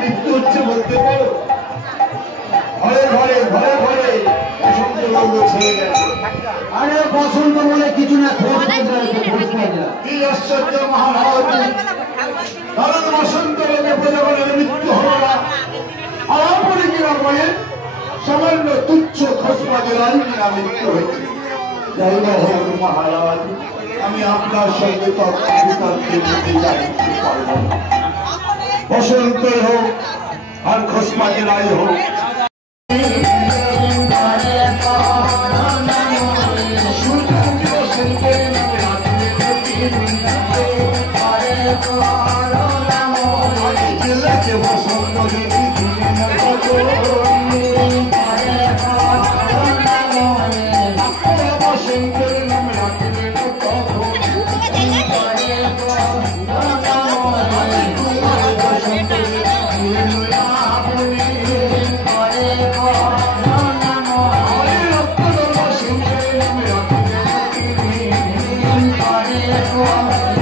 মৃত্যু হচ্ছে বলতে পারো ঘরে ঘরে ঘরে ঘরে বসন্ত রোগ ছেড়ে গেছে। আরে বসন্ত বলে কিছু না, কি আশ্চর্য মহাভারত! কারণ বসন্ত রোগে প্রজাগণের মৃত্যু হল না, আমার কিনা বলে সামান্য তুচ্ছ খসবা জেলার কিনা মৃত্যু হয়েছে। যাই হোক মহারাজ, আমি আপনার সঙ্গে তর্কে যেতে চাইতে পারব না। বসন্ত হোক আর খসবা জেলায় হোক, Oh